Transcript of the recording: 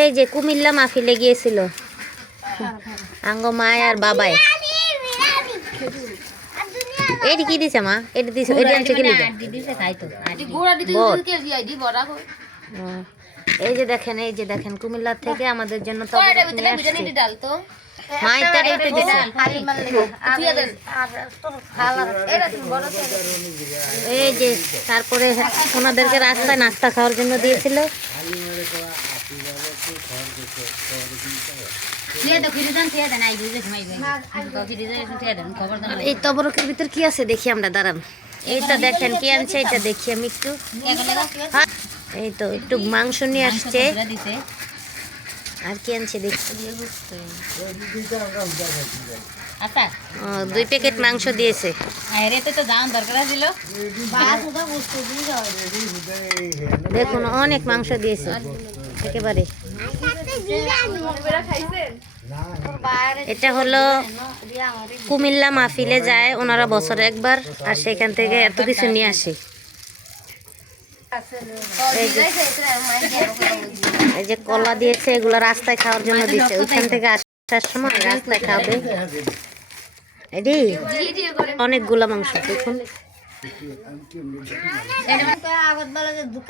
এই যে কুমিল্লা মাহফিলে গিয়েছিল আঙ্গ মায় আর বাবাই। এটি কি দিছে মা? এটি দিছে, এটি আনছে কি লিগা? এই যে দেখেন, এই যে দেখেন কুমিল্লা থেকে আমাদের জন্য তো মা ইত্যাদি উঠে দিছে। এই যে তারপরে ওনাদেরকে রাস্তায় নাস্তা খাওয়ার জন্য দিয়েছিল। এই তবরকের ভিতর কি আছে দেখি আমরা, দাঁড়ান। এইটা দেখেন কি আনছে, এটা দেখি আমি একটু। এই তো একটু মাংস নিয়ে আসছে, আর কি আনছে দেখি। 2 প্যাকেট মাংস দিয়েছে। দেখুন অনেক মাংস দিয়েছে একেবারে। এটা হলো কুমিল্লা মাহফিলে যায় ওনারা বছরে একবার, আর সেখান থেকে এত কিছু নিয়ে আসে। এই যে কলা দিয়েছে, এগুলো রাস্তায় খাওয়ার জন্য দিচ্ছে। ওইখান থেকে আসার সময় রাস্তায় খাবে। এডি অনেকগুলা মাংস দেখুন।